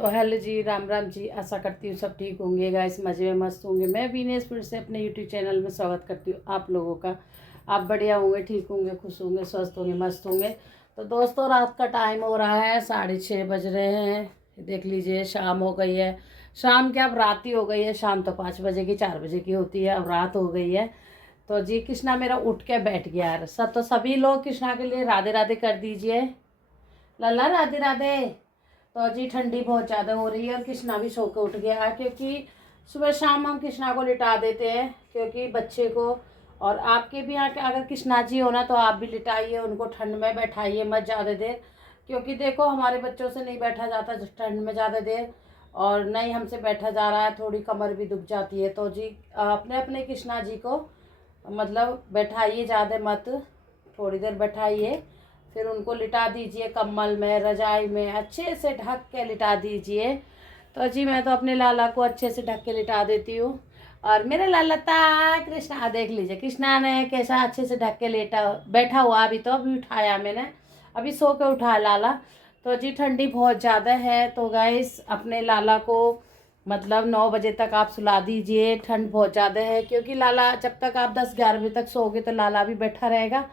तो हेलो जी, राम राम जी। आशा करती हूँ सब ठीक होंगे गाइस, मज़े में मस्त होंगे। मैं वीनेश फिर से अपने यूट्यूब चैनल में स्वागत करती हूँ आप लोगों का। आप बढ़िया होंगे, ठीक होंगे, खुश होंगे, स्वस्थ होंगे, मस्त होंगे। तो दोस्तों, रात का टाइम हो रहा है, 6:30 बज रहे हैं। देख लीजिए, शाम हो गई है। शाम क्या, अब रात ही हो गई है। शाम तो 5 बजे की, 4 बजे की होती है, अब रात हो गई है। तो जी कृष्णा मेरा उठ के बैठ गया है। तो सभी लोग कृष्णा के लिए राधे राधे कर दीजिए। लल्ला राधे राधे। तो जी ठंडी बहुत ज़्यादा हो रही है और कृष्णा भी सो के उठ गया है, क्योंकि सुबह शाम हम कृष्णा को लिटा देते हैं, क्योंकि बच्चे को। और आपके भी यहाँ के अगर कृष्णा जी हो ना, तो आप भी लिटाइए उनको, ठंड में बैठाइए मत ज़्यादा देर। क्योंकि देखो, हमारे बच्चों से नहीं बैठा जाता ठंड में ज़्यादा देर, और नहीं हमसे बैठा जा रहा है, थोड़ी कमर भी दुख जाती है। तो जी अपने अपने कृष्णा जी को मतलब बैठाइए, ज़्यादा मत, थोड़ी देर बैठाइए, फिर उनको लिटा दीजिए कंबल में, रजाई में अच्छे से ढक के लिटा दीजिए। तो जी मैं तो अपने लाला को अच्छे से ढक के लिटा देती हूँ। और मेरे लालता कृष्णा, देख लीजिए कृष्णा ने कैसा अच्छे से ढक के लेटा बैठा हुआ। अभी उठाया मैंने, अभी सो के उठाया लाला। तो जी ठंडी बहुत ज़्यादा है, तो गाइस अपने लाला को मतलब 9 बजे तक आप सुला दीजिए। ठंड बहुत ज़्यादा है, क्योंकि लाला जब तक आप 10-11 बजे तक सोओगे तो लाला भी बैठा रहेगा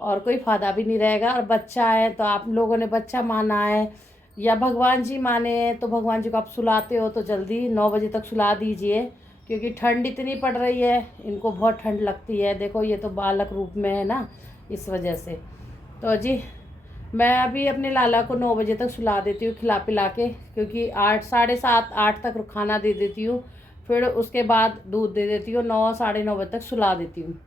और कोई फ़ायदा भी नहीं रहेगा। और बच्चा है तो आप लोगों ने बच्चा माना है या भगवान जी माने हैं, तो भगवान जी को आप सुलाते हो तो जल्दी 9 बजे तक सुला दीजिए, क्योंकि ठंड इतनी पड़ रही है, इनको बहुत ठंड लगती है। देखो ये तो बालक रूप में है ना, इस वजह से। तो जी मैं अभी अपने लाला को 9 बजे तक सुला देती हूँ खिला पिला के, क्योंकि 8, 7:30, 8 तक खाना दे देती हूँ। फिर उसके बाद दूध दे देती हूँ, 9, 9:30 बजे तक सुला देती हूँ।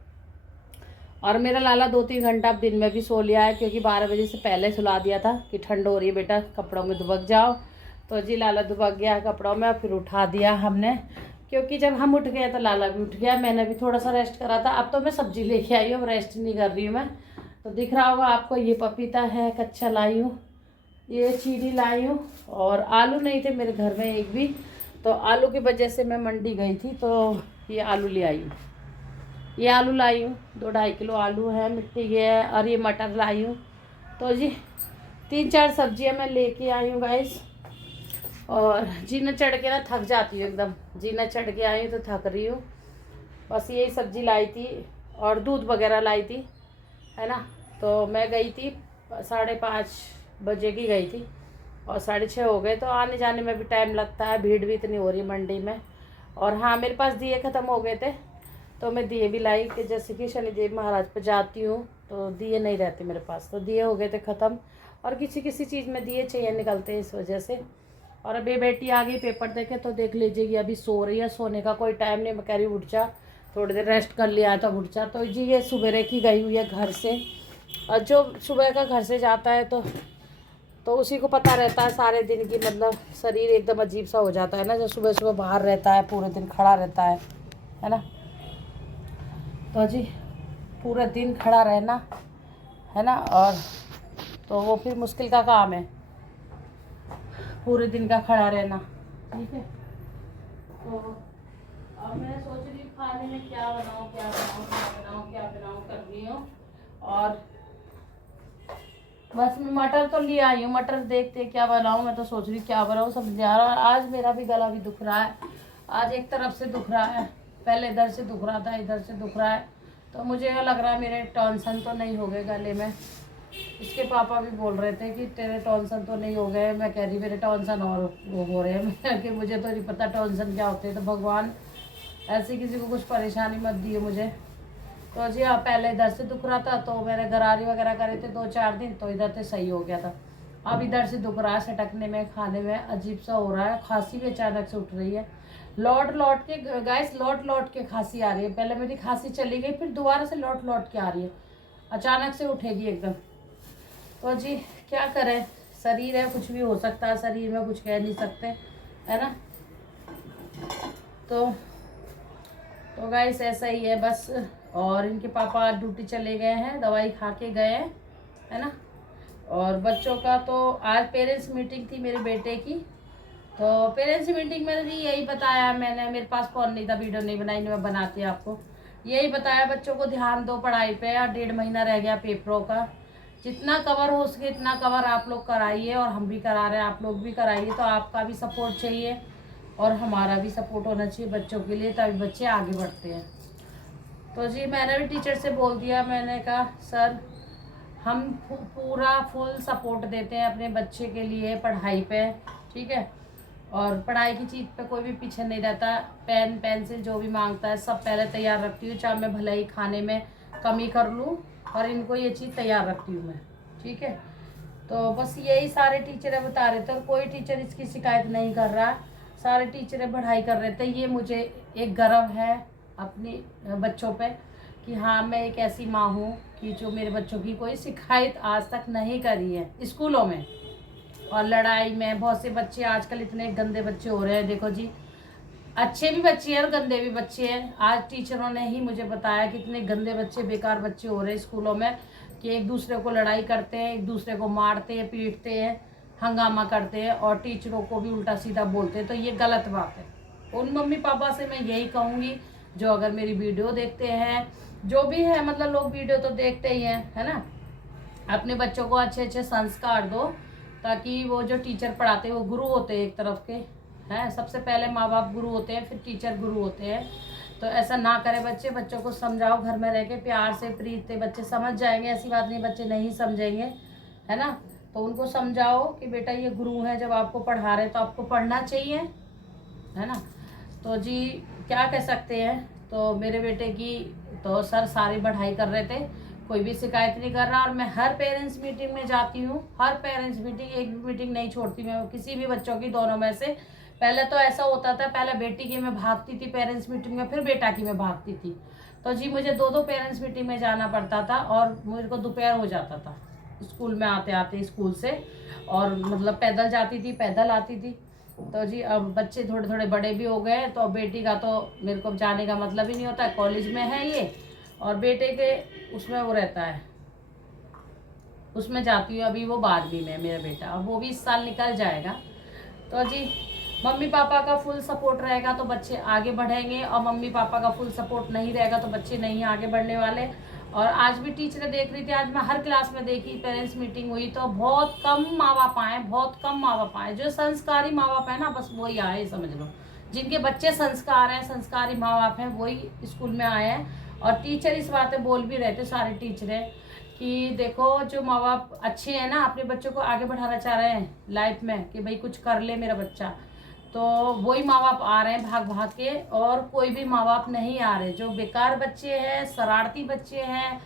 और मेरा लाला 2-3 घंटा अब दिन में भी सो लिया है, क्योंकि 12 बजे से पहले सुला दिया था कि ठंड हो रही है बेटा, कपड़ों में दुबक जाओ। तो जी लाला दुबक गया कपड़ों में, फिर उठा दिया हमने, क्योंकि जब हम उठ गए तो लाला भी उठ गया। मैंने भी थोड़ा सा रेस्ट करा था। अब तो मैं सब्जी लेके आई हूँ, रेस्ट नहीं कर रही हूँ मैं। तो दिख रहा होगा आपको, ये पपीता है कच्चा लाई हूँ, ये चीनी लाई हूँ, और आलू नहीं थे मेरे घर में एक भी, तो आलू की वजह से मैं मंडी गई थी, तो ये आलू ले आई हूँ। ये आलू लाई हूँ, 2-2.5 किलो आलू है, मिट्टी के है, और ये मटर लाई हूँ। तो जी 3-4 सब्जियाँ मैं लेके आई हूँ गाइस। और जीना चढ़ के ना थक जाती हूँ एकदम, जीना चढ़ के आई हूँ तो थक रही हूँ। बस यही सब्जी लाई थी और दूध वगैरह लाई थी, है ना। तो मैं गई थी 5:30 बजे की गई थी, और 6:30 हो गए। तो आने जाने में भी टाइम लगता है, भीड़ भी इतनी हो रही है मंडी में। और हाँ, मेरे पास दिए ख़त्म हो गए थे, तो मैं दिए भी लाई, कि जैसे कि शनिदेव महाराज पे जाती हूँ तो दिए नहीं रहते मेरे पास, तो दिए हो गए थे ख़त्म। और किसी किसी चीज़ में दिए चाहिए निकलते हैं, इस वजह से। और अभी बेटी आ गई पेपर देखे, तो देख लीजिए कि अभी सो रही है। सोने का कोई टाइम नहीं, मैं कह रही उठ जा, थोड़ी देर रेस्ट कर लिया तो उठ जा। तो जी ये सुबह की गई हुई है घर से, और जो सुबह का घर से जाता है तो उसी को पता रहता है सारे दिन की, मतलब शरीर एकदम अजीब सा हो जाता है ना, जो सुबह सुबह बाहर रहता है, पूरे दिन खड़ा रहता है ना। तो जी पूरा दिन खड़ा रहना है ना, और तो वो फिर मुश्किल का काम है, पूरे दिन का खड़ा रहना। ठीक है, तो अब मैं सोच रही हूँ खाने में क्या बनाऊँ, क्या बनाऊँ, क्या बनाऊँ, क्या बनाऊँ कर रही हूँ। और बस मैं मटर तो ले आई हूँ, मटर देखते क्या बनाऊँ। मैं तो सोच रही क्या बनाऊँ, समझ आ रहा। आज मेरा भी गला भी दुख रहा है, आज एक तरफ से दुख रहा है, पहले इधर से दुख रहा था, इधर से दुख रहा है। तो मुझे लग रहा है मेरे टॉन्सन तो नहीं हो गए गले में। इसके पापा भी बोल रहे थे कि तेरे टॉन्सन तो नहीं हो गए। मैं कह रही मेरे टॉन्सन और वो हो रहे हैं कि मुझे तो नहीं पता टॉन्सन क्या होते हैं। तो भगवान ऐसे किसी को कुछ परेशानी मत दिए मुझे। तो जी हाँ, पहले इधर से दुख रहा था, तो मैंने गरारी वगैरह करे थे 2-4 दिन, तो इधर से सही हो गया था। अब इधर से दुख रहा है, सटकने में, खाने में अजीब सा हो रहा है। खांसी भी अचानक से उठ रही है, लौट लौट के गैस, लौट लौट के खांसी आ रही है। पहले मेरी खांसी चली गई, फिर दोबारा से लौट लौट के आ रही है, अचानक से उठेगी एकदम। तो जी क्या करें, शरीर है, कुछ भी हो सकता है, शरीर में कुछ कह नहीं सकते, है ना। तो गाइस ऐसा ही है बस। और इनके पापा ड्यूटी चले गए हैं, दवाई खा के गए हैं, है ना। और बच्चों का तो आज पेरेंट्स मीटिंग थी मेरे बेटे की, तो पेरेंट्स मीटिंग में भी यही बताया मैंने। मेरे पास फ़ोन नहीं था, वीडियो नहीं बनाई, मैं बनाती आपको। यही बताया बच्चों को ध्यान दो पढ़ाई पे, यार 1.5 महीना रह गया पेपरों का, जितना कवर हो सके इतना कवर आप लोग कराइए, और हम भी करा रहे हैं, आप लोग भी कराइए। तो आपका भी सपोर्ट चाहिए और हमारा भी सपोर्ट होना चाहिए बच्चों के लिए, तभी बच्चे आगे बढ़ते हैं। तो जी मैंने भी टीचर से बोल दिया, मैंने कहा सर हम पूरा फुल सपोर्ट देते हैं अपने बच्चे के लिए पढ़ाई पे, ठीक है, और पढ़ाई की चीज़ पे कोई भी पीछे नहीं रहता। पेन पेंसिल जो भी मांगता है सब पहले तैयार रखती हूँ, चाहे मैं भले ही खाने में कमी कर लूँ, और इनको ये चीज़ तैयार रखती हूँ मैं, ठीक है। तो बस यही सारे टीचरें बता रहे थे, और कोई टीचर इसकी शिकायत नहीं कर रहा, सारे टीचरें पढ़ाई कर रहे थे। ये मुझे एक गर्व है अपनी बच्चों पे कि हाँ मैं एक ऐसी माँ हूँ कि जो मेरे बच्चों की कोई शिकायत आज तक नहीं करी है स्कूलों में। और लड़ाई में बहुत से बच्चे आजकल इतने गंदे बच्चे हो रहे हैं, देखो जी, अच्छे भी बच्चे हैं और गंदे भी बच्चे हैं। आज टीचरों ने ही मुझे बताया कि इतने गंदे बच्चे, बेकार बच्चे हो रहे हैं स्कूलों में कि एक दूसरे को लड़ाई करते हैं, एक दूसरे को मारते हैं, पीटते हैं, हंगामा करते हैं, और टीचरों को भी उल्टा सीधा बोलते हैं। तो ये गलत बात है। उन मम्मी पापा से मैं यही कहूँगी जो अगर मेरी वीडियो देखते हैं, जो भी है, मतलब लोग वीडियो तो देखते ही हैं, है ना, अपने बच्चों को अच्छे अच्छे संस्कार दो, ताकि वो जो टीचर पढ़ाते हैं वो गुरु होते हैं एक तरफ के, हैं। सबसे पहले माँ बाप गुरु होते हैं, फिर टीचर गुरु होते हैं। तो ऐसा ना करें बच्चे, बच्चों को समझाओ घर में रह के प्यार से, प्रीत से, बच्चे समझ जाएंगे, ऐसी बात नहीं बच्चे नहीं समझेंगे, है ना। तो उनको समझाओ कि बेटा ये गुरु है, जब आपको पढ़ा रहे तो आपको पढ़ना चाहिए, है ना। तो जी क्या कह सकते हैं। तो मेरे बेटे की तो सर सारी पढ़ाई कर रहे थे, कोई भी शिकायत नहीं कर रहा। और मैं हर पेरेंट्स मीटिंग में जाती हूँ, हर पेरेंट्स मीटिंग, एक भी मीटिंग नहीं छोड़ती मैं किसी भी बच्चों की, दोनों में से। पहले तो ऐसा होता था, पहले बेटी की मैं भागती थी पेरेंट्स मीटिंग में, फिर बेटा की मैं भागती थी। तो जी मुझे दो दो पेरेंट्स मीटिंग में जाना पड़ता था, और मेरे को दोपहर हो जाता था स्कूल में आते आते स्कूल से, और मतलब पैदल जाती थी, पैदल आती थी। तो जी अब बच्चे थोड़े थोड़े बड़े भी हो गए, तो बेटी का तो मेरे को जाने का मतलब ही नहीं होता, कॉलेज में है ये, और बेटे के उसमें वो रहता है, उसमें जाती हूँ। अभी वो 12वीं में मेरा बेटा, अब वो भी इस साल निकल जाएगा। तो जी मम्मी पापा का फुल सपोर्ट रहेगा तो बच्चे आगे बढ़ेंगे, और मम्मी पापा का फुल सपोर्ट नहीं रहेगा तो बच्चे नहीं आगे बढ़ने वाले। और आज भी टीचरें देख रही थी, आज मैं हर क्लास में देखी, पेरेंट्स मीटिंग हुई, तो बहुत कम माँ बाप आए, बहुत कम माँ बाप आए। जो संस्कारी माँ बाप है ना, बस वही आए, समझ लो, जिनके बच्चे संस्कार हैं, संस्कारी माँ बाप हैं, वही स्कूल में आए हैं। और टीचर इस बातें बोल भी रहे थे, सारे टीचरें, कि देखो जो माँ बाप अच्छे हैं ना, अपने बच्चों को आगे बढ़ाना चाह रहे हैं लाइफ में, कि भाई कुछ कर ले मेरा बच्चा, तो वही माँ बाप आ रहे हैं भाग भाग के। और कोई भी माँ बाप नहीं आ रहे, जो बेकार बच्चे हैं, शरारती बच्चे हैं,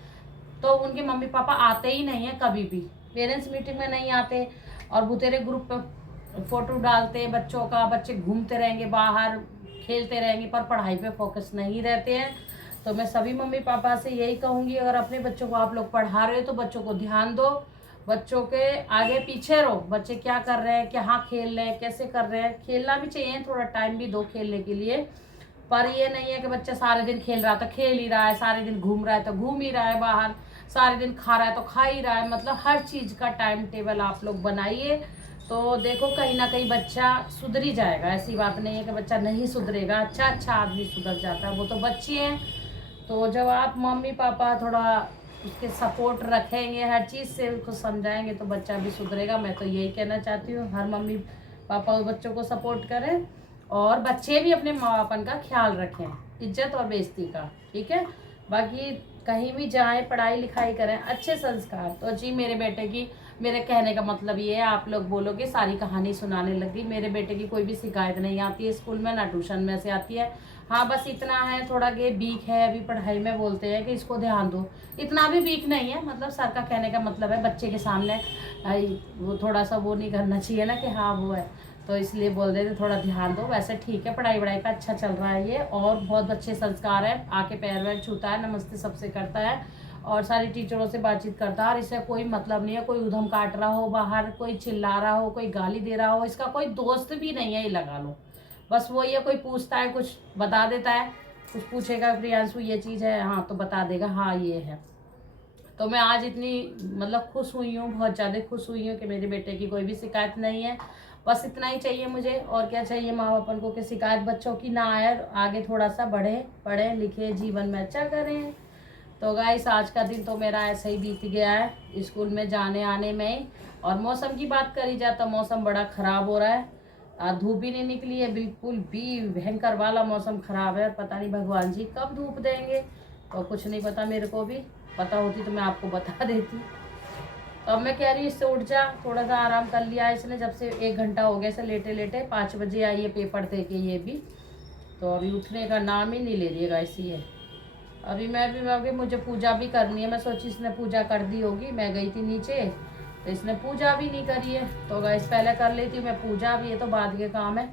तो उनके मम्मी पापा आते ही नहीं है कभी भी, पेरेंट्स मीटिंग में नहीं आते। और बुतेरे ग्रुप पे फोटो डालते हैं बच्चों का, बच्चे घूमते रहेंगे बाहर, खेलते रहेंगे, पर पढ़ाई पे फोकस नहीं रहते हैं। तो मैं सभी मम्मी पापा से यही कहूँगी, अगर अपने बच्चों को आप लोग पढ़ा रहे हो तो बच्चों को ध्यान दो, बच्चों के आगे पीछे रहो, बच्चे क्या कर रहे हैं, क्या खेल रहे हैं, कैसे कर रहे हैं। खेलना भी चाहिए, थोड़ा टाइम भी दो खेलने के लिए, पर ये नहीं है कि बच्चा सारे दिन खेल रहा है तो खेल ही रहा है, सारे दिन घूम रहा है तो घूम ही रहा है बाहर, सारे दिन खा रहा है तो खा ही रहा है। मतलब हर चीज़ का टाइम टेबल आप लोग बनाइए, तो देखो कहीं ना कहीं बच्चा सुधर ही जाएगा। ऐसी बात नहीं है कि बच्चा नहीं सुधरेगा, अच्छा अच्छा आदमी सुधर जाता है, वो तो बच्चे हैं। तो जब आप मम्मी पापा थोड़ा उसके सपोर्ट रखेंगे, हर चीज़ से उसको समझाएंगे, तो बच्चा भी सुधरेगा। मैं तो यही कहना चाहती हूँ, हर मम्मी पापा बच्चों को सपोर्ट करें, और बच्चे भी अपने माँ बापन का ख्याल रखें, इज्जत और बेइज्जती का, ठीक है। बाकी कहीं भी जाएं, पढ़ाई लिखाई करें, अच्छे संस्कार। तो जी मेरे बेटे की, मेरे कहने का मतलब ये है, आप लोग बोलोगे सारी कहानी सुनाने लगी, मेरे बेटे की कोई भी शिकायत नहीं आती है स्कूल में, ना ट्यूशन में से आती है। हाँ बस इतना है, थोड़ा ये वीक है अभी पढ़ाई में, बोलते हैं कि इसको ध्यान दो, इतना भी वीक नहीं है। मतलब सर का कहने का मतलब है बच्चे के सामने वो थोड़ा सा वो नहीं करना चाहिए ना कि हाँ वो है, तो इसलिए बोल देते थोड़ा ध्यान दो। वैसे ठीक है, पढ़ाई वढ़ाई का अच्छा चल रहा है ये, और बहुत अच्छे संस्कार है, आके पैर वैर छूता है, नमस्ते सबसे करता है, और सारी टीचरों से बातचीत करता है। और इससे कोई मतलब नहीं है कोई उधम काट रहा हो बाहर, कोई चिल्ला रहा हो, कोई गाली दे रहा हो, इसका कोई दोस्त भी नहीं है, ये लगा लो। बस वो ये कोई पूछता है कुछ बता देता है, कुछ पूछेगा प्रियांशु ये चीज़ है, हाँ तो बता देगा हाँ ये है। तो मैं आज इतनी मतलब खुश हुई हूँ, बहुत ज़्यादा खुश हुई हूँ कि मेरे बेटे की कोई भी शिकायत नहीं है। बस इतना ही चाहिए मुझे, और क्या चाहिए माँ बापन को, कि शिकायत बच्चों की ना आए, आगे थोड़ा सा बढ़े, पढ़े लिखे, जीवन में अच्छा करें। तो गाइस आज का दिन तो मेरा ऐसे ही बीत गया है स्कूल में जाने आने में ही। और मौसम की बात करी जाए तो मौसम बड़ा ख़राब हो रहा है, धूप भी नहीं निकली है, बिल्कुल भी भयंकर वाला मौसम ख़राब है। पता नहीं भगवान जी कब धूप देंगे, तो कुछ नहीं पता, मेरे को भी पता होती तो मैं आपको बता देती। तो अब मैं कह रही हूँ इससे उठ जा, थोड़ा सा आराम कर लिया इसने, जब से 1 घंटा हो गया इसे लेटे लेटे। 5 बजे आई है पेपर दे के ये भी, तो अभी उठने का नाम ही नहीं ले रही है गाइस ये। अभी मैं मुझे पूजा भी करनी है, मैं सोची इसने पूजा कर दी होगी, मैं गई थी नीचे तो इसने पूजा भी नहीं करी है। तो गाइस पहले कर लेती हूँ मैं पूजा, भी ये तो बाद के काम है,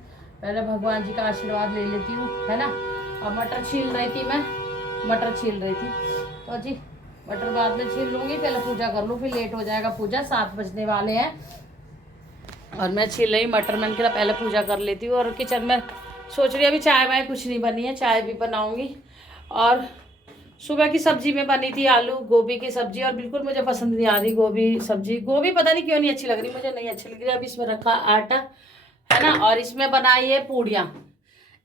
पहले भगवान जी का आशीर्वाद ले लेती हूँ, है ना। अब मटर छील रही थी मैं, मटर छील रही थी, तो जी मटर बाद में छील लूँगी, पहले पूजा कर लूँ, फिर लेट हो जाएगा पूजा, 7 बजने वाले हैं। और मैं छील रही मटर, मैंने कहा पहले पूजा कर लेती हूँ। और किचन में सोच रही अभी चाय वाय कुछ नहीं बनी है, चाय भी बनाऊँगी। और सुबह की सब्जी में बनी थी आलू गोभी की सब्जी, और बिल्कुल मुझे पसंद नहीं आ रही गोभी सब्जी, गोभी पता नहीं क्यों नहीं अच्छी लग रही, मुझे नहीं अच्छी लग रही। अब इसमें रखा आटा, है ना, और इसमें बनाई है पूड़ियाँ।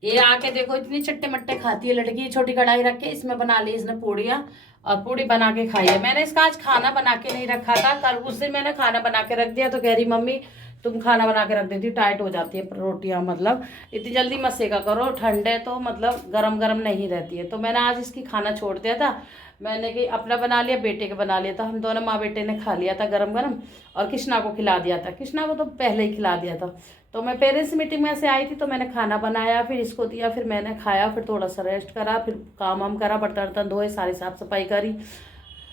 ये आके देखो इतनी चट्टे मट्टे खाती है लड़की, छोटी कढ़ाई रख के इसमें बना ली इसने पूड़ियाँ, और पूड़ी बना के खाई है। मैंने इसका आज खाना बना के नहीं रखा था, कल उस दिन मैंने खाना बना के रख दिया, तो कह रही मम्मी तुम खाना बना के रख देती, टाइट हो जाती है रोटियाँ, मतलब इतनी जल्दी मत सेका करो, ठंडे तो मतलब गरम गरम नहीं रहती है। तो मैंने आज इसकी खाना छोड़ दिया था, मैंने कि अपना बना लिया, बेटे का बना लिया था, हम दोनों माँ बेटे ने खा लिया था गरम गरम। और कृष्णा को खिला दिया था, कृष्णा को तो पहले ही खिला दिया था। तो मैं पेरेंट्स मीटिंग में से आई थी, तो मैंने खाना बनाया, फिर इसको दिया, फिर मैंने खाया, फिर थोड़ा सा रेस्ट करा, फिर काम वाम करा, बर्तन वर्तन धोए, सारी साफ सफाई करी,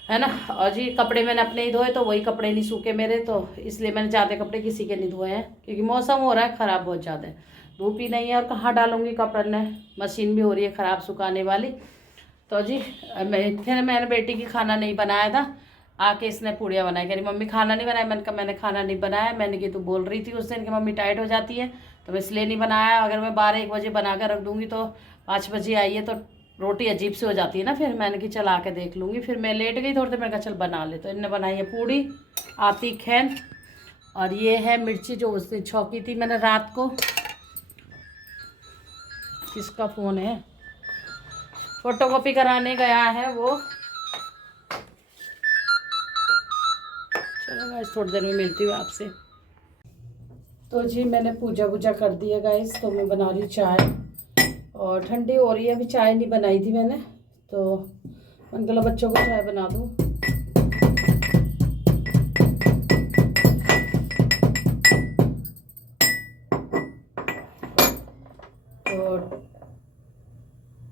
है ना। और जी कपड़े मैंने अपने ही धोए, तो वही कपड़े नहीं सूखे मेरे, तो इसलिए मैंने ज़्यादा कपड़े किसी के नहीं धोए हैं, क्योंकि मौसम हो रहा है ख़राब बहुत ज़्यादा, धूप ही नहीं है, और कहाँ डालूंगी कपड़े ने, मशीन भी हो रही है ख़राब सुखाने वाली। तो जी फिर मैंने बेटी की खाना नहीं बनाया था, आके इसने पूड़ियाँ बनाई, कह रही मम्मी खाना नहीं बनाया। मैंने कहा मैंने खाना नहीं बनाया, मैंने कि तू बोल रही थी उस दिन कि मम्मी टाइट हो जाती है, तो मैं इसलिए नहीं बनाया। अगर मैं 12-1 बजे बना कर रख दूँगी तो 5 बजे आई है, तो रोटी अजीब सी हो जाती है ना, फिर मैंने कि चल आके देख लूँगी। फिर मैं लेट गई थोड़ी देर, मैंने कहा चल बना ले, तो इन्होंने बनाई है पूड़ी आती खैन। और ये है मिर्ची जो उस दिन छौंकी थी मैंने रात को। किसका फ़ोन है, फोटोकॉपी कराने गया है वो। चलो गाइस थोड़ी देर में मिलती हूँ आपसे। तो जी मैंने पूजा वूजा कर दी है गाइस, तो मैं बना रही हूँ चाय, और ठंडी हो रही है, अभी चाय नहीं बनाई थी मैंने, तो मैंने कहा बच्चों को चाय बना दूँ। तो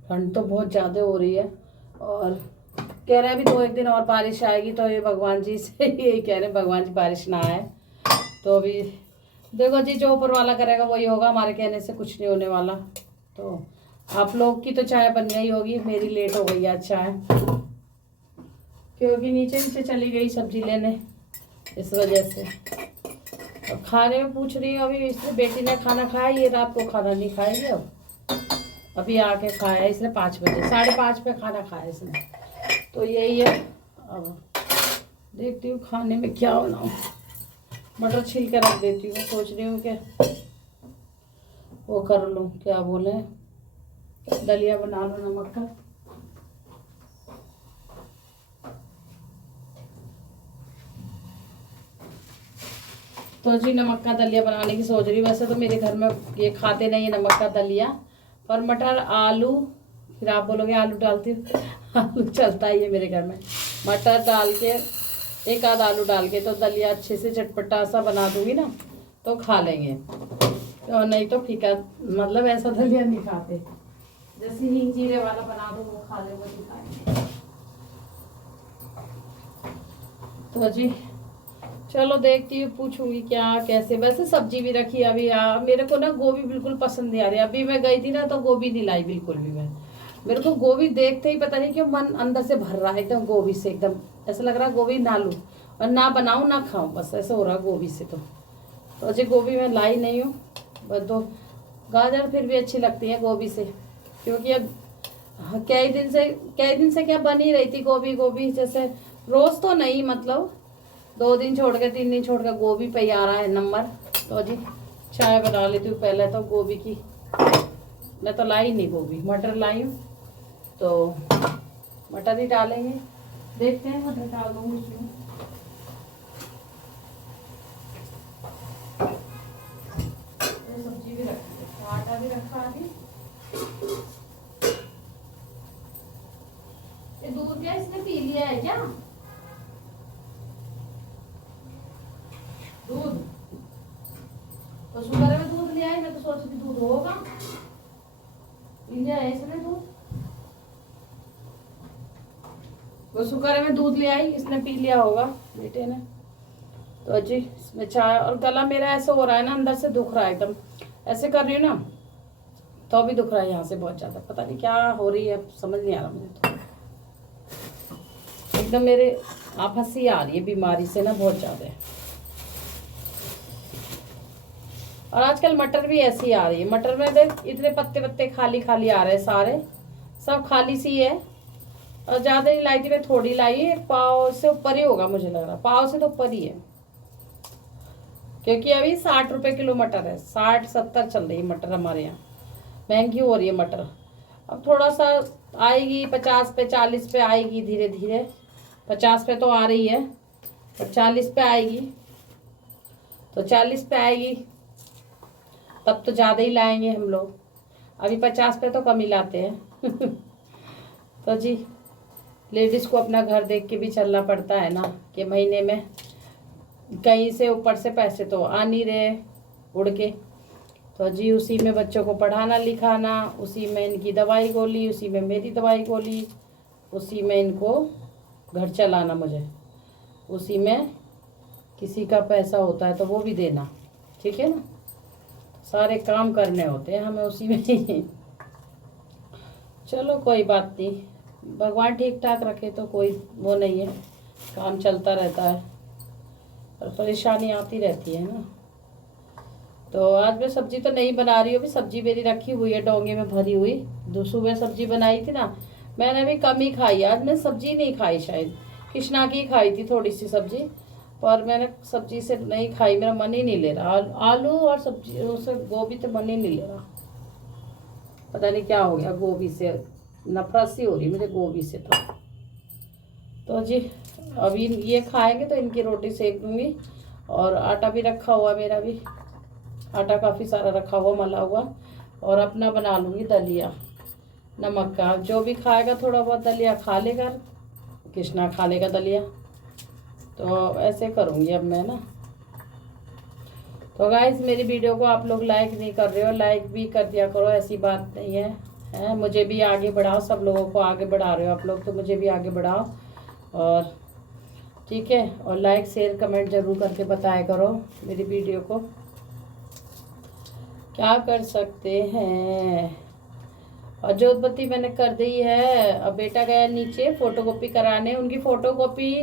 ठंड तो बहुत ज़्यादा हो रही है, और कह रहे हैं अभी 2-1 दिन और बारिश आएगी, तो ये भगवान जी से यही कह रहे हैं भगवान जी बारिश ना आए। तो अभी देखो जी जो ऊपर वाला करेगा वही होगा, हमारे कहने से कुछ नहीं होने वाला। तो आप लोग की तो चाय बन गई होगी, मेरी लेट हो गई है चाय, क्योंकि नीचे चली गई सब्जी लेने, इस वजह से। अब खाने में पूछ रही हूँ, अभी इसने बेटी ने खाना खाया, ये रात को खाना नहीं खाएगी, अब अभी आके खाया इसने 5 बजे, 5:30 पे खाना खाया इसने। तो यही है, अब देखती हूँ खाने में क्या बनाऊँ, मटर छील के रख देती हूँ, सोच रही हूँ कि वो कर लूँ, क्या बोले, दलिया बना लो नमक का। तो जी नमक का दलिया बनाने की सोच रही हूँ। वैसे तो मेरे घर में ये खाते नहीं है नमक का दलिया, पर मटर आलू, फिर आप बोलोगे आलू डालती हूँ, आलू चलता ही है मेरे घर में, मटर डाल के 1 आध आलू डाल के तो दलिया अच्छे से चटपटा सा बना दूँगी ना, तो खा लेंगे। और नहीं तो फीका, मतलब ऐसा दलिया नहीं खाते, जैसे हींग जीरे वाला बना दो वो खा ले, वो नहीं खाएंगे। तो जी चलो देखती हूँ, पूछूंगी क्या कैसे। वैसे सब्जी भी रखी है अभी, मेरे को ना गोभी बिल्कुल पसंद नहीं आ रही। अभी मैं गई थी ना तो गोभी नहीं लाई बिल्कुल भी मैं, मेरे को गोभी देखते ही पता नहीं क्यों मन अंदर से भर रहा है एकदम गोभी से, एकदम ऐसा लग रहा है गोभी ना लूँ और ना बनाऊँ ना खाऊँ, बस ऐसा हो रहा गोभी से। तो अजय गोभी मैं लाई नहीं हूँ, बस तो गाजर फिर भी अच्छी लगती है गोभी से, क्योंकि अब कई दिन से क्या बनी रही थी गोभी, जैसे रोज़ तो नहीं, मतलब 2 दिन छोड़ के 3 दिन छोड़ के गोभी पे आ रहा है नंबर। तो जी चाय बना लेती हूँ पहले तो गोभी की, मैं तो लाई नहीं गोभी, मटर लाई हूँ। तो मटर ही डालेंगे, देखते हैं। मटर डाल दूँगी इसमें। सब्जी भी रखी है, आटा भी रखा आगे। ये दूध क्या इसने पी लिया है क्या? दूध तो शुगर में दूध लिया है, मैं तो सोच रही दूध होगा। पी लिया है इसने दूध, वो शुगर में दूध ले आई, इसने पी लिया होगा बेटे ने। तो जी इसमें चाय, और गला मेरा ऐसा हो रहा है ना, अंदर से दुख रहा है एकदम, ऐसे कर रही हूँ ना तो भी दुख रहा है यहाँ से बहुत ज़्यादा, पता नहीं क्या हो रही है, समझ नहीं आ रहा मुझे। तो एकदम मेरे आप हंसी आ रही है बीमारी से ना बहुत ज़्यादा। और आजकल मटर भी ऐसी आ रही है, मटर में देख इतने पत्ते पत्ते खाली खाली आ रहे हैं, सारे सब खाली सी है। और ज़्यादा नहीं लाई थी मैं, थोड़ी लाई है, पाव से ऊपर ही होगा मुझे लग रहा, पाव से तो ऊपर ही है, क्योंकि अभी 60 रुपये किलो मटर है, 60-70 चल रही है मटर हमारे यहाँ, महंगी हो रही है मटर। अब थोड़ा सा आएगी 50 पे 40 पे आएगी धीरे धीरे, 50 पे तो आ रही है, और 40 पे आएगी, तो 40 पे आएगी तब तो ज़्यादा ही लाएंगे हम लोग, अभी 50 पे तो कम ही लाते हैं। तो जी लेडीज़ को अपना घर देख के भी चलना पड़ता है ना, कि महीने में कहीं से ऊपर से पैसे तो आ नहीं रहे उड़ के। तो जी उसी में बच्चों को पढ़ाना लिखाना, उसी में इनकी दवाई गोली, उसी में मेरी दवाई गोली, उसी में इनको घर चलाना मुझे, उसी में किसी का पैसा होता है तो वो भी देना, ठीक है ना, सारे काम करने होते हैं हमें उसी में। चलो कोई बात नहीं, भगवान ठीक ठाक रखे तो कोई वो नहीं है, काम चलता रहता है, और परेशानी आती रहती है ना। तो आज मैं सब्जी तो नहीं बना रही हूँ, अभी सब्जी मेरी रखी हुई है डोंगे में भरी हुई। सुबह सब्जी बनाई थी ना, मैंने अभी कम ही खाई, आज मैं सब्जी नहीं खाई, शायद कृष्णा की खाई थी थोड़ी सी सब्जी, पर मैंने सब्जी से नहीं खाई, मेरा मन ही नहीं ले रहा, आलू और सब्जी उसे गोभी तो मन ही नहीं ले रहा, पता नहीं क्या हो गया, गोभी से नफरत सी हो रही मुझे गोभी से। तो जी अभी ये खाएंगे तो इनकी रोटी सेक दूंगी, और आटा भी रखा हुआ मेरा भी, आटा काफ़ी सारा रखा हुआ मला हुआ, और अपना बना लूँगी दलिया नमक का, जो भी खाएगा थोड़ा बहुत दलिया खा लेगा, कृष्णा खा लेगा दलिया, तो ऐसे करूँगी अब मैं ना। तो गाइस मेरी वीडियो को आप लोग लाइक नहीं कर रहे हो, लाइक भी कर दिया करो, ऐसी बात नहीं है, मुझे भी आगे बढ़ाओ, सब लोगों को आगे बढ़ा रहे हो आप लोग, तो मुझे भी आगे बढ़ाओ, और ठीक है, और लाइक शेयर कमेंट जरूर करके बताया करो मेरी वीडियो को। क्या कर सकते हैं। और जोतबत्ती मैंने कर दी है, अब बेटा गया नीचे फ़ोटोकॉपी कराने, उनकी फ़ोटोकॉपी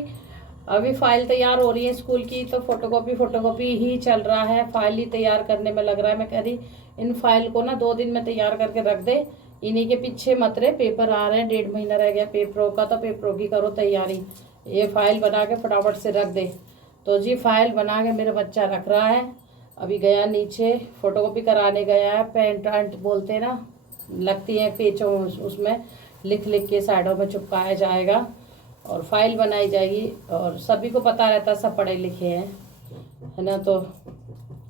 अभी फाइल तैयार हो रही है स्कूल की, तो फ़ोटोकॉपी ही चल रहा है, फाइल ही तैयार करने में लग रहा है। मैं कह रही इन फाइल को ना 2 दिन में तैयार करके रख दे, इन्हीं के पीछे मत रहे, पेपर आ रहे हैं, 1.5 महीना रह गया पेपरों का, तो पेपरों की करो तैयारी, ये फाइल बना के फटाफट से रख दे। तो जी फाइल बना के मेरा बच्चा रख रहा है, अभी गया नीचे फ़ोटोकॉपी कराने गया है, पेंट वेंट बोलते ना लगती हैं पेचों, उसमें लिख लिख के साइडों में चिपकाया जाएगा और फाइल बनाई जाएगी, और सभी को पता रहता है, सब पढ़े लिखे हैं, है ना, तो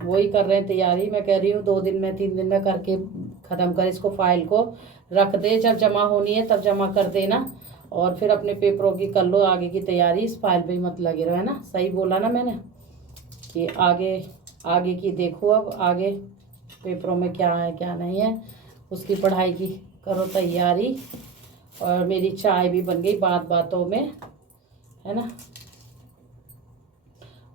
वही कर रहे हैं तैयारी। मैं कह रही हूँ 2 दिन में 3 दिन में करके ख़त्म कर इसको, फाइल को रख दे, जब जमा होनी है तब जमा कर देना, और फिर अपने पेपरों की कर लो आगे की तैयारी, इस फाइल पे ही मत लगे रहो, है ना, सही बोला ना मैंने, कि आगे की देखो, अब आगे पेपरों में क्या है क्या नहीं है, उसकी पढ़ाई की करो तैयारी। और मेरी चाय भी बन गई बात बातों में, है ना।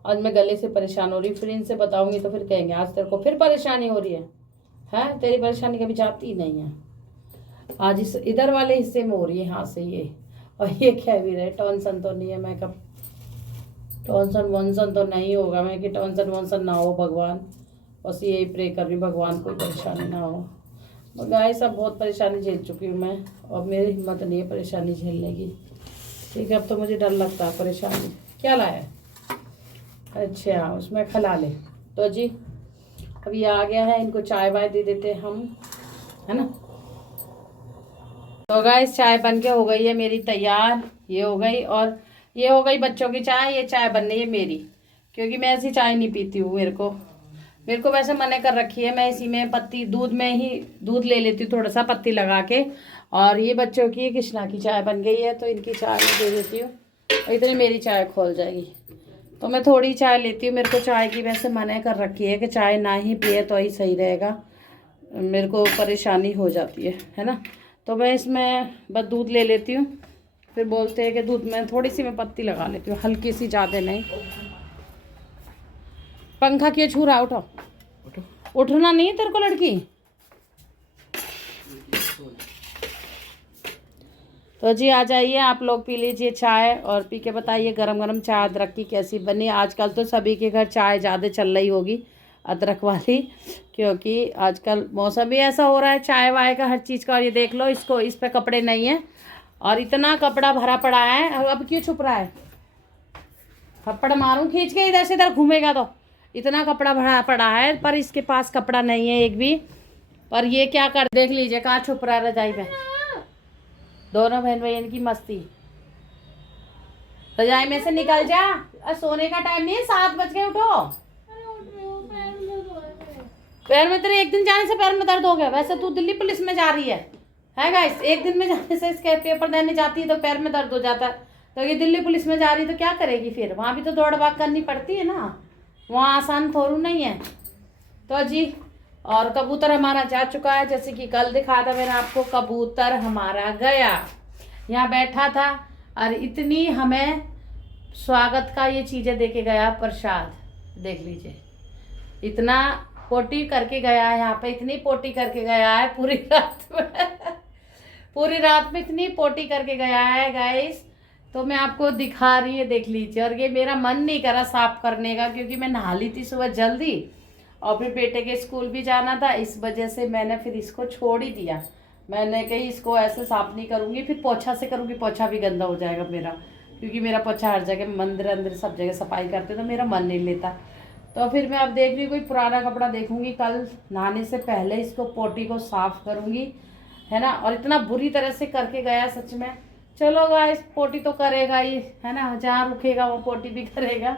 आज मैं गले से परेशान हो रही, फिर इनसे बताऊंगी तो फिर कहेंगे आज तेरे को फिर परेशानी हो रही है, तेरी परेशानी कभी जाती ही नहीं है। आज इस इधर वाले हिस्से में हो रही है, हाथ से ये, और ये कह भी रहे टॉन्सन तो नहीं है, मैं कब टॉन्सन वॉन्सन तो नहीं होगा, मैं कि टॉन्सन वॉन्सन ना हो भगवान, बस यही प्रे कर रही भगवान कोई परेशानी ना हो। गाइस सब बहुत परेशानी झेल चुकी हूँ मैं, और मेरी हिम्मत नहीं है परेशानी झेलने की, ठीक है, अब तो मुझे डर लगता है परेशानी। क्या लाया, अच्छा उसमें खिला ले। तो जी अभी आ गया है, इनको चाय वाय दे देते हम, है ना। तो गाइस चाय बन के हो गई है मेरी तैयार। ये हो गई, और ये हो गई बच्चों की चाय। ये चाय बन रही है मेरी, क्योंकि मैं ऐसी चाय नहीं पीती हूँ। मेरे को वैसे मना कर रखी है, मैं इसी में पत्ती दूध में ही दूध ले लेती हूँ थोड़ा सा पत्ती लगा के। और ये बच्चों की कृष्णा की चाय बन गई है, तो इनकी चाय मैं दे देती हूँ और इतनी मेरी चाय खोल जाएगी। तो मैं थोड़ी चाय लेती हूँ। मेरे को चाय की वैसे मना कर रखी है कि चाय ना ही पिए तो ही सही रहेगा, मेरे को परेशानी हो जाती है ना। तो मैं इसमें बस दूध ले लेती हूँ, फिर बोलते हैं कि दूध में थोड़ी सी मैं पत्ती लगा लेती हूँ, हल्की सी, ज़्यादा नहीं। पंखा क्यों छू रहा? उठो, उठना नहीं है तेरे को लड़की। तो जी आ जाइए आप लोग, पी लीजिए चाय और पी के बताइए गरम गरम चाय अदरक की कैसी बनी। आजकल तो सभी के घर चाय ज़्यादा चल रही होगी अदरक वाली, क्योंकि आजकल मौसम भी ऐसा हो रहा है चाय वाय का, हर चीज़ का। और ये देख लो, इसको इस पे कपड़े नहीं है और इतना कपड़ा भरा पड़ा है। अब क्यों छुप रहा है? थप्पड़ मारूं खींच के, इधर से इधर घूमेगा तो। इतना कपड़ा भरा पड़ा है पर इसके पास कपड़ा नहीं है एक भी। पर ये क्या कर, देख लीजिए कहाँ छुप रहा है रजाई में। दोनों बहन भाई इनकी मस्ती। रजाई में से निकल जा, सोने का टाइम नहीं है, 7 बज गए, उठो। पैर में तेरे एक दिन जाने से पैर में दर्द हो गया। वैसे तू दिल्ली पुलिस में जा रही है गाइस। एक दिन में जाने से इसके पेपर देने जाती है तो पैर में दर्द हो जाता है। तो ये दिल्ली पुलिस में जा रही तो क्या करेगी फिर? वहाँ भी तो दौड़ भाग करनी पड़ती है ना, वहाँ आसान थोड़ू नहीं है। तो जी, और कबूतर हमारा जा चुका है, जैसे कि कल दिखाया था मैंने आपको। कबूतर हमारा गया, यहाँ बैठा था और इतनी हमें स्वागत का ये चीज़ें दे के गया, प्रसाद देख लीजिए। इतना पोटी करके गया है यहाँ पे, इतनी पोटी करके गया है पूरी रात में पूरी रात में इतनी पोटी करके गया है गाइस। तो मैं आपको दिखा रही है, देख लीजिए। और ये मेरा मन नहीं करा साफ करने का, क्योंकि मैं नहा ली थी सुबह जल्दी और फिर बेटे के स्कूल भी जाना था, इस वजह से मैंने फिर इसको छोड़ ही दिया। मैंने कही इसको ऐसे साफ नहीं करूँगी, फिर पोछा से करूँगी, पोछा भी गंदा हो जाएगा मेरा, क्योंकि मेरा पोछा हर जगह, मंदिर अंदर सब जगह सफाई करते तो मेरा मन नहीं लेता। तो फिर मैं अब देख रही हूँ कोई पुराना कपड़ा देखूंगी, कल नहाने से पहले इसको पोटी को साफ करूँगी, है ना। और इतना बुरी तरह से करके गया सच में। चलो गाइस, पोटी तो करेगा ही, है ना, जहाँ रुकेगा वो पोटी भी करेगा।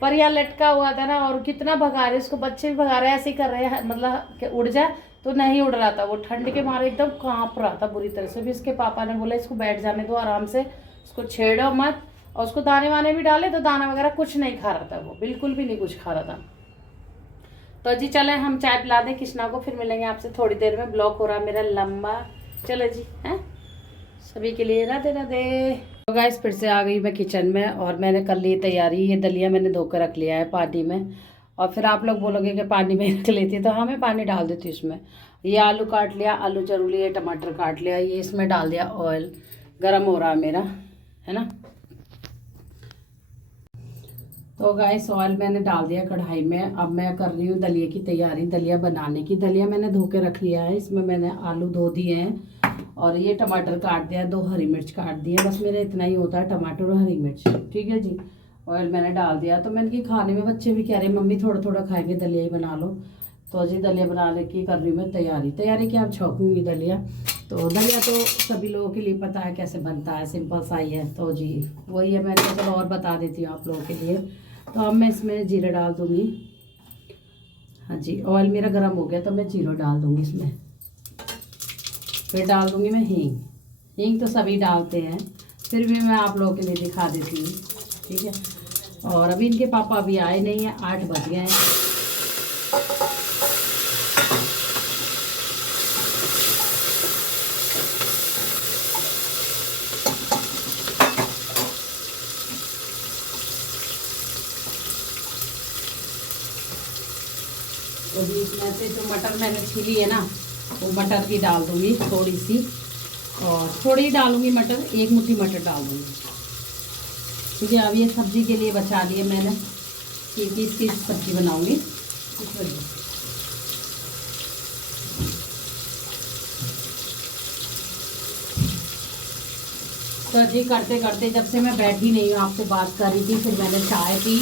पर यहाँ लटका हुआ था ना, और कितना भगा रहे इसको, बच्चे भी भगा रहे, ऐसे ही कर रहे हैं, मतलब कि उड़ जाए तो नहीं उड़ रहा था, वो ठंड के मारे एकदम काँप रहा था बुरी तरह से। भी इसके पापा ने बोला इसको बैठ जाने दो आराम से, इसको छेड़ो मत। और उसको दाने वाने भी डाले तो दाना वगैरह कुछ नहीं खा रहा था, वो बिल्कुल भी नहीं कुछ खा रहा था। तो जी चले हम चाय पिला दें कृष्णा को, फिर मिलेंगे आपसे थोड़ी देर में। ब्लॉक हो रहा मेरा लंबा, चलो जी, हैं सभी के लिए राधे राधे। तो गाइस फिर से आ गई मैं किचन में, और मैंने कर ली तैयारी। ये दलिया मैंने धोकर रख लिया है पानी में। और फिर आप लोग बोलोगे कि पानी में रख लेती है, तो हाँ मैं पानी डाल देती हूँ इसमें। ये आलू काट लिया, आलू जरूरी है, टमाटर काट लिया, ये इसमें डाल दिया। ऑयल गर्म हो रहा है मेरा, है ना। तो गाइस ऑयल मैंने डाल दिया कढ़ाई में। अब मैं कर रही हूँ दलिया की तैयारी, दलिया बनाने की। दलिया मैंने धो के रख लिया है, इसमें मैंने आलू धो दिए हैं और ये टमाटर काट दिया, 2 हरी मिर्च काट दी है। बस मेरा इतना ही होता है, टमाटर और हरी मिर्च, ठीक है जी। ऑयल मैंने डाल दिया। तो मैंने कि खाने में बच्चे भी कह रहे मम्मी थोड़ा थोड़ा खाएंगे, दलिया ही बना लो। तो जी दलिया बनाने की कर रही हूँ मैं तैयारी क्या, अब छौंकूँगी दलिया। तो दलिया तो सभी लोगों के लिए पता है कैसे बनता है, सिंपल सा ही है। तो जी वही है, मैंने चलो और बता देती हूँ आप लोगों के लिए। तो अब मैं इसमें जीरा डाल दूँगी। हाँ जी, ऑयल मेरा गर्म हो गया तो मैं जीरा डाल दूँगी इसमें। फिर डाल दूँगी मैं हींग। हींग तो सभी डालते हैं, फिर भी मैं आप लोगों के लिए दिखा देती हूँ, ठीक है। और अभी इनके पापा अभी आए नहीं हैं, 8 बज गए हैं। तो भी इसमें से जो मटर मैंने छीली है ना, वो मटर भी डाल दूँगी थोड़ी सी, और थोड़ी ही डालूँगी मटर, 1 मुट्ठी मटर डाल दूँगी, ठीक है। अब ये सब्ज़ी के लिए बचा लिए मैंने, क्योंकि इसकी सब्ज़ी बनाऊँगी इस वजह से। तो जी करते करते जब से मैं बैठी नहीं हूँ, आपसे बात कर रही थी, फिर मैंने चाय पी,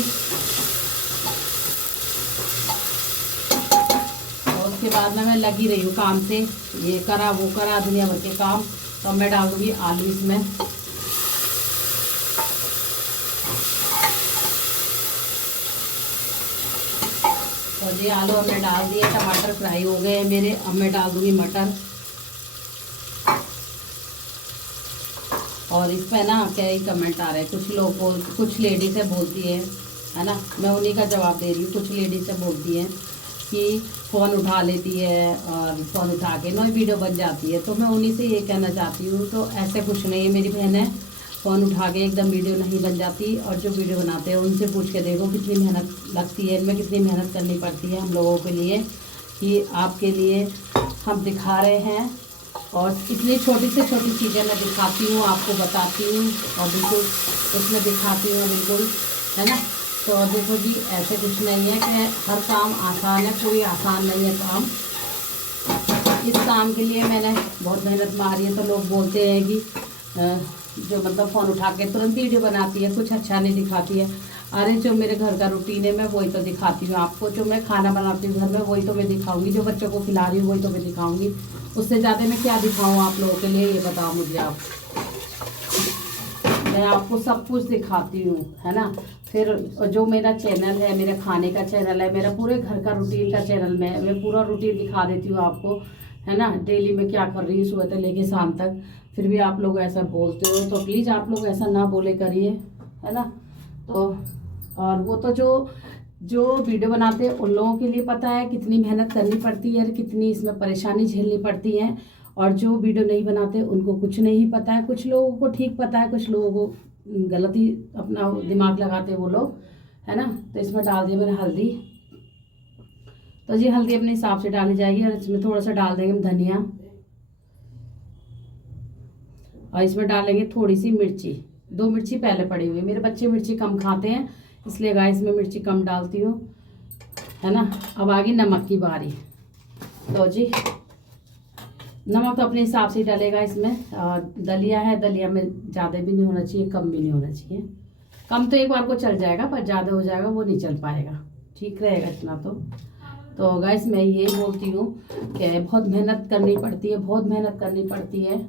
और उसके बाद में मैं लगी रही हूँ काम से, ये करा वो करा, दुनिया भर के काम। तो मैं डाल दूँगी आलू इसमें। तो जी आलू हमने डाल दिए, टमाटर फ्राई हो गए हैं मेरे। अब मैं डाल दूँगी मटर। और इसमें ना कई कमेंट आ रहे हैं, कुछ लेडीज़ें बोलती है ना, मैं उन्हीं का जवाब दे रही हूँ। कुछ लेडीज़ें बोलती हैं कि फ़ोन उठा लेती है और फ़ोन उठा के नई वीडियो बन जाती है, तो मैं उन्हीं से ये कहना चाहती हूँ, तो ऐसे कुछ नहीं है मेरी बहनें, फ़ोन उठा के एकदम वीडियो नहीं बन जाती। और जो वीडियो बनाते हैं उनसे पूछ के देखो कितनी मेहनत लगती है, इनमें कितनी मेहनत करनी पड़ती है हम लोगों के लिए, कि आपके लिए हम दिखा रहे हैं। और इतनी छोटी से छोटी चीज़ें मैं दिखाती हूँ, आपको बताती हूँ, और बिल्कुल उसमें दिखाती हूँ बिल्कुल, है ना। तो देखो जी, ऐसे कुछ नहीं है कि हर काम आसान है, कोई आसान नहीं है काम। इस काम के लिए मैंने बहुत मेहनत मारी है। तो लोग बोलते हैं कि जो मतलब फ़ोन उठा के तुरंत वीडियो बनाती है, कुछ अच्छा नहीं दिखाती है। अरे जो मेरे घर का रूटीन है मैं वही तो दिखाती हूँ आपको। जो मैं खाना बनाती हूँ घर में वही तो मैं दिखाऊंगी, जो बच्चों को खिला रही हूँ वही तो मैं दिखाऊंगी। उससे ज़्यादा मैं क्या दिखाऊँ आप लोगों के लिए, ये बताओ मुझे आप। मैं आपको सब कुछ दिखाती हूँ, है ना। फिर जो मेरा चैनल है, मेरा खाने का चैनल है, मेरा पूरे घर का रूटीन का चैनल में मैं पूरा रूटीन दिखा देती हूँ आपको, है ना। डेली मैं क्या कर रही हूँ सुबह से लेके शाम तक। फिर भी आप लोग ऐसा बोलते हो, तो प्लीज़ आप लोग ऐसा ना बोले करिए, है ना। तो और वो तो जो वीडियो बनाते हैं उन लोगों के लिए पता है कितनी मेहनत करनी पड़ती है, कितनी इसमें परेशानी झेलनी पड़ती है। और जो वीडियो नहीं बनाते उनको कुछ नहीं पता है। कुछ लोगों को ठीक पता है, कुछ लोगों को गलत ही अपना दिमाग लगाते हैं वो लोग, है ना। तो इसमें डाल दिया मैंने हल्दी। तो जी हल्दी अपने हिसाब से डाली जाएगी। और इसमें थोड़ा सा डाल देंगे हम धनिया, और इसमें डालेंगे थोड़ी सी मिर्ची। 2 मिर्ची पहले पड़ी हुई है, मेरे बच्चे मिर्ची कम खाते हैं इसलिए गाइस मैं मिर्ची कम डालती हूँ, है ना। अब आ गई नमक की बारी। तो जी नमक तो अपने हिसाब से ही डालेगा इसमें। और दलिया है, दलिया में ज़्यादा भी नहीं होना चाहिए, कम भी नहीं होना चाहिए। कम तो एक बार को चल जाएगा, पर ज़्यादा हो जाएगा वो नहीं चल पाएगा, ठीक रहेगा इतना तो गाइस मैं ये बोलती हूँ कि बहुत मेहनत करनी पड़ती है, बहुत मेहनत करनी पड़ती है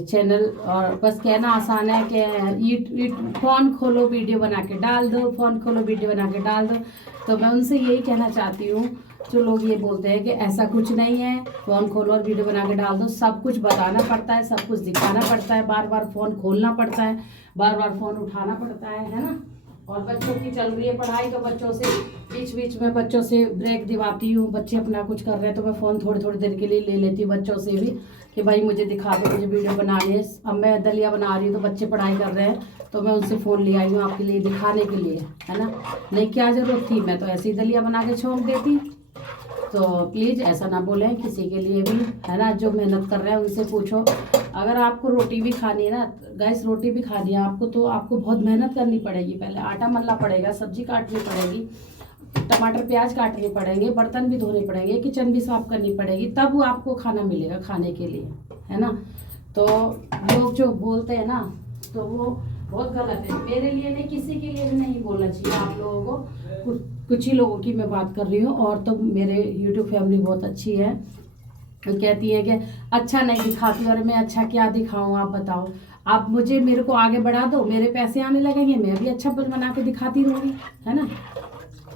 चैनल। और बस कहना आसान है कि फ़ोन खोलो वीडियो बना के डाल दो, फ़ोन खोलो वीडियो बना के डाल दो। तो मैं उनसे यही कहना चाहती हूँ जो लोग ये बोलते हैं कि ऐसा कुछ नहीं है, फ़ोन खोलो और वीडियो बना के डाल दो। सब कुछ बताना पड़ता है, सब कुछ दिखाना पड़ता है, बार बार फ़ोन खोलना पड़ता है, बार बार फ़ोन उठाना पड़ता है ना। और बच्चों की चल रही है पढ़ाई, तो बच्चों से बीच बीच में बच्चों से ब्रेक दिवाती हूँ। बच्चे अपना कुछ कर रहे हैं तो मैं फ़ोन थोड़ी थोड़ी देर के लिए ले लेती हूँ बच्चों से भी, कि भाई मुझे दिखा दो, मुझे वीडियो बनानी है। अब मैं दलिया बना रही हूँ तो बच्चे पढ़ाई कर रहे हैं, तो मैं उनसे फ़ोन ले आई हूँ आपके लिए दिखाने के लिए, है ना। नहीं क्या ज़रूरत थी, मैं तो ऐसे ही दलिया बना के छोंक देती। तो प्लीज़ ऐसा ना बोलें किसी के लिए भी, है ना। जो मेहनत कर रहे हैं उनसे पूछो। अगर आपको रोटी भी खानी है ना गाइस, रोटी भी खानी है आपको, तो आपको बहुत मेहनत करनी पड़ेगी। पहले आटा मलना पड़ेगा, सब्जी काटनी पड़ेगी, टमाटर प्याज काटने पड़ेंगे, बर्तन भी धोने पड़ेंगे, किचन भी साफ करनी पड़ेगी, तब वो आपको खाना मिलेगा खाने के लिए, है ना। तो लोग जो बोलते हैं ना, तो वो बहुत गलत है। मेरे लिए नहीं, किसी के लिए भी नहीं बोलना चाहिए आप लोगों को। कुछ ही लोगों की मैं बात कर रही हूँ। और तो मेरे यूट्यूब फैमिली बहुत अच्छी है, कहती है कि अच्छा नहीं दिखाती। और मैं अच्छा क्या दिखाऊँ, आप बताओ। आप मेरे को आगे बढ़ा दो, मेरे पैसे आने लगेंगे, मैं भी अच्छा बना के दिखाती रहूँगी, है ना।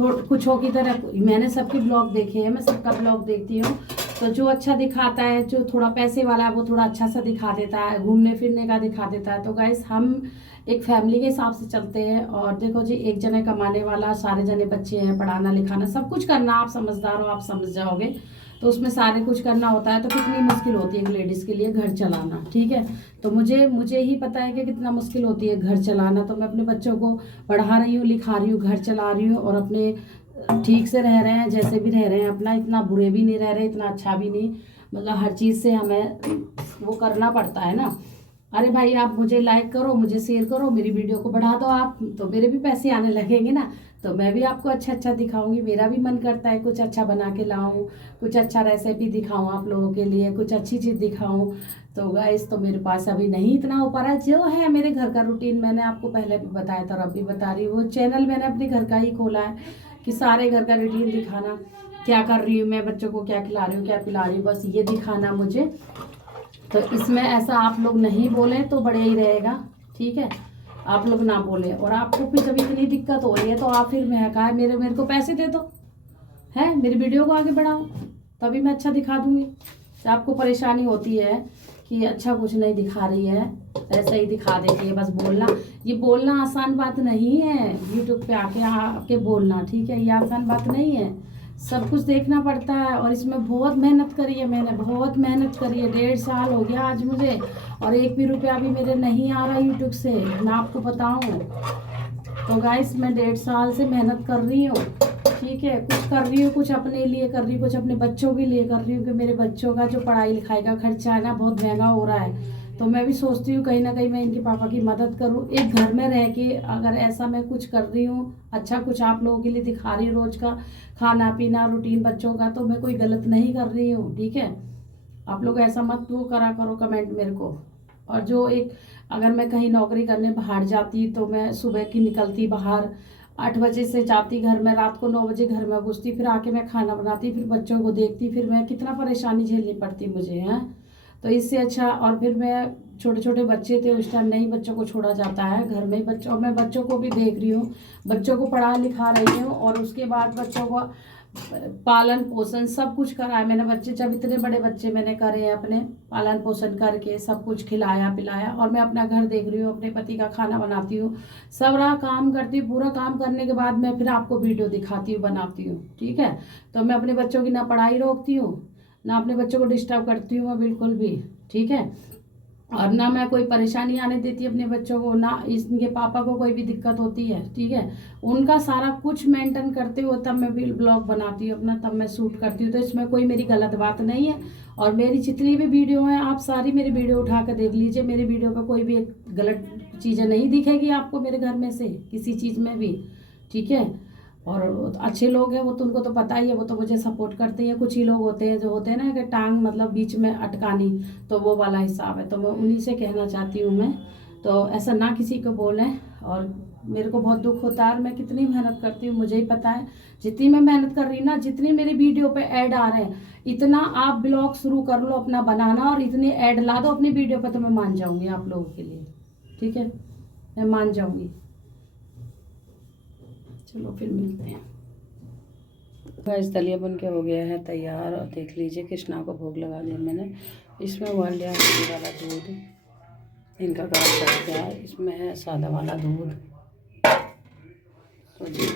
कुछ हो की तरह मैंने सबके ब्लॉग देखे हैं, मैं सबका ब्लॉग देखती हूँ। तो जो अच्छा दिखाता है, जो थोड़ा पैसे वाला है, वो थोड़ा अच्छा सा दिखा देता है, घूमने फिरने का दिखा देता है। तो गाइस हम एक फैमिली के हिसाब से चलते हैं। और देखो जी, एक जने कमाने वाला, सारे जने बच्चे हैं, पढ़ाना लिखाना सब कुछ करना। आप समझदार हो, आप समझ जाओगे। तो उसमें सारे कुछ करना होता है। तो कितनी मुश्किल होती है एक लेडीज़ के लिए घर चलाना, ठीक है। तो मुझे ही पता है कि कितना मुश्किल होती है घर चलाना। तो मैं अपने बच्चों को पढ़ा रही हूँ, लिखा रही हूँ, घर चला रही हूँ, और अपने ठीक से रह रहे हैं, जैसे भी रह रहे हैं अपना। इतना बुरे भी नहीं रह रहे, इतना अच्छा भी नहीं, मतलब हर चीज़ से हमें वो करना पड़ता है ना। अरे भाई आप मुझे लाइक करो, मुझे शेयर करो, मेरी वीडियो को बढ़ा दो आप, तो मेरे भी पैसे आने लगेंगे ना। तो मैं भी आपको अच्छा अच्छा दिखाऊंगी। मेरा भी मन करता है कुछ अच्छा बना के लाऊं, कुछ अच्छा रेसिपी दिखाऊं आप लोगों के लिए, कुछ अच्छी चीज़ दिखाऊं। तो गाइस तो मेरे पास अभी नहीं इतना हो पा रहा है। जो है मेरे घर का रूटीन, मैंने आपको पहले भी बताया था और अभी बता रही हूँ। वो चैनल मैंने अपने घर का ही खोला है कि सारे घर का रूटीन दिखाना, क्या कर रही हूँ मैं, बच्चों को क्या खिला रही हूँ, क्या पिला रही हूँ, बस ये दिखाना मुझे। तो इसमें ऐसा आप लोग नहीं बोलें तो बढ़िया ही रहेगा, ठीक है। आप लोग ना बोलें, और आपको फिर जब इतनी दिक्कत हो रही है तो आप फिर मैं कहा मेरे को पैसे दे दो, है मेरी वीडियो को आगे बढ़ाओ, तभी मैं अच्छा दिखा दूंगी। तो आपको परेशानी होती है कि अच्छा कुछ नहीं दिखा रही है, ऐसा ही दिखा देती है बस। बोलना, ये बोलना आसान बात नहीं है, यूट्यूब पे आके बोलना, ठीक है, ये आसान बात नहीं है। सब कुछ देखना पड़ता है, और इसमें बहुत मेहनत करी है मैंने, बहुत मेहनत करी है। 1.5 साल हो गया आज मुझे, और 1 भी रुपया भी मेरे नहीं आ रहा यूट्यूब से, मैं आपको बताऊं। तो गाइस मैं 1.5 साल से मेहनत कर रही हूँ, ठीक है। कुछ कर रही हूँ, कुछ अपने लिए कर रही हूँ, कुछ अपने बच्चों के लिए कर रही हूँ, कि मेरे बच्चों का जो पढ़ाई लिखाई का खर्चा है ना बहुत महंगा हो रहा है। तो मैं भी सोचती हूँ कहीं ना कहीं मैं इनके पापा की मदद करूँ। एक घर में रह के अगर ऐसा मैं कुछ कर रही हूँ, अच्छा कुछ आप लोगों के लिए दिखा रही हूँ, रोज का खाना पीना रूटीन बच्चों का, तो मैं कोई गलत नहीं कर रही हूँ, ठीक है। आप लोग ऐसा मत वो करा करो कमेंट मेरे को। और जो एक, अगर मैं कहीं नौकरी करने बाहर जाती तो मैं सुबह की निकलती बाहर, 8 बजे से जाती घर में, रात को 9 बजे घर में घुसती, फिर आके मैं खाना बनाती, फिर बच्चों को देखती, फिर मैं कितना परेशानी झेलनी पड़ती मुझे, हैं। तो इससे अच्छा, और फिर मैं, छोटे छोटे बच्चे थे उस टाइम, नहीं बच्चों को छोड़ा जाता है घर में ही बच्चों, मैं बच्चों को भी देख रही हूँ, बच्चों को पढ़ा लिखा रही हूँ, और उसके बाद बच्चों को पालन पोषण सब कुछ करा है मैंने। बच्चे जब इतने बड़े बच्चे मैंने करे हैं, अपने पालन पोषण करके सब कुछ खिलाया पिलाया, और मैं अपना घर देख रही हूँ, अपने पति का खाना बनाती हूँ, सब रहा काम करती हूँ। पूरा काम करने के बाद मैं फिर आपको वीडियो दिखाती हूँ, बनाती हूँ, ठीक है। तो मैं अपने बच्चों की ना पढ़ाई रोकती हूँ, ना अपने बच्चों को डिस्टर्ब करती हूँ मैं बिल्कुल भी, ठीक है। और ना मैं कोई परेशानी आने देती अपने बच्चों को, ना इनके पापा को कोई भी दिक्कत होती है, ठीक है। उनका सारा कुछ मेंटेन करते हुए तब मैं भी ब्लॉग बनाती हूँ अपना, तब मैं शूट करती हूँ। तो इसमें कोई मेरी गलत बात नहीं है। और मेरी जितनी भी वीडियो हैं आप सारी मेरी वीडियो उठा कर देख लीजिए, मेरी वीडियो पर कोई भी एक गलत चीज़ें नहीं दिखेगी आपको मेरे घर में से किसी चीज़ में भी, ठीक है। और अच्छे लोग हैं वो तो, उनको तो पता ही है, वो तो मुझे सपोर्ट करते हैं। कुछ ही लोग होते हैं जो होते हैं ना कि टांग मतलब बीच में अटकानी, तो वो वाला हिसाब है। तो मैं उन्हीं से कहना चाहती हूँ मैं, तो ऐसा ना किसी को बोलें। और मेरे को बहुत दुख होता है, और मैं कितनी मेहनत करती हूँ मुझे ही पता है। जितनी मैं मेहनत कर रही हूँ ना, जितनी मेरी वीडियो पे ऐड आ रहे हैं, इतना आप ब्लॉग शुरू कर लो अपना बनाना, और इतने ऐड ला दो अपनी वीडियो पे, तो मैं मान जाऊँगी आप लोगों के लिए, ठीक है, मैं मान जाऊँगी। चलो फिर मिलते हैं। गैस दलिया बन के हो गया है तैयार, और देख लीजिए कृष्णा को भोग लगा दिया मैंने। इसमें उबाल लिया हल्दी वाला दूध, इनका गर्म कर दिया, इसमें है सादा वाला दूध, तो जी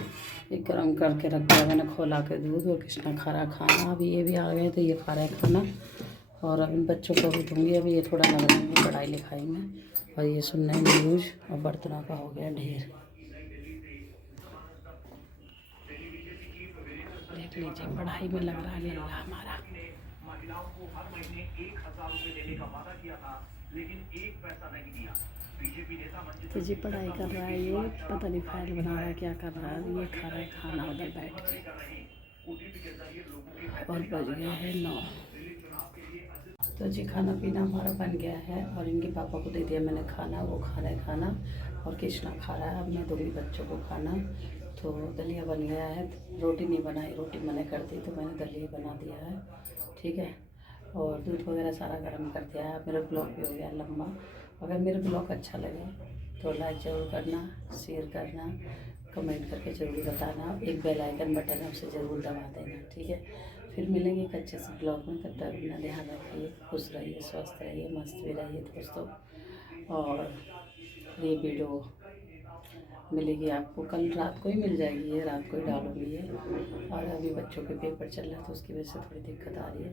ये गर्म करके रख दिया मैंने खोला के दूध। और कृष्णा खा रहा खाना, अभी ये भी आ गए तो ये खा रहे खाना। और अभी बच्चों को भी दूँगी, अभी ये थोड़ा लग रहा है पढ़ाई लिखाई में, और ये सुनना ही न्यूज़, और बर्तनों का हो गया ढेर। देख लीजिए पढ़ाई में लग रहा है लल्ला हमारा। महिलाओं को हर महीने 1000 रुपए देने का वादा किया था, लेकिन 1 पैसा नहीं दिया। बीजेपी नेता तो जी पढ़ाई कर रहा है, ये पता नहीं फाइल बना रहा है क्या कर रहा है, ये खा रहा है खाना उधर बैठ के। और बज गया है 9। तो जी खाना पीना हमारा बन गया है, और इनके पापा को दे दिया मैंने खाना, वो खा रहे खाना, और कृष्णा खा रहा है। अब मैं दूँगी बच्चों को खाना। तो दलिया बन गया है, रोटी नहीं बनाई, रोटी मैंने कर दी, तो मैंने दलिया बना दिया है, ठीक है। और दूध वगैरह सारा गर्म कर दिया है। मेरा ब्लॉग भी हो गया लंबा। अगर मेरा ब्लॉग अच्छा लगे तो लाइक ज़रूर करना, शेयर करना, कमेंट करके ज़रूर बताना, एक बेल आइकन बटन है उसे ज़रूर दबा देना, ठीक है। फिर मिलेंगे एक अच्छे से ब्लॉग में, तब तक अपना ध्यान रखिए, खुश रहिए, स्वस्थ रहिए, मस्त भी रहिए दोस्तों। और ये वीडियो मिलेगी आपको कल रात को ही मिल जाएगी, ये रात को ही डालूंगी ये। और अभी बच्चों के पेपर चल रहे हैं तो उसकी वजह से थोड़ी दिक्कत आ रही है।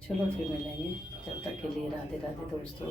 चलो फिर मिलेंगे, जब तक के लिए राधे राधे दोस्तों।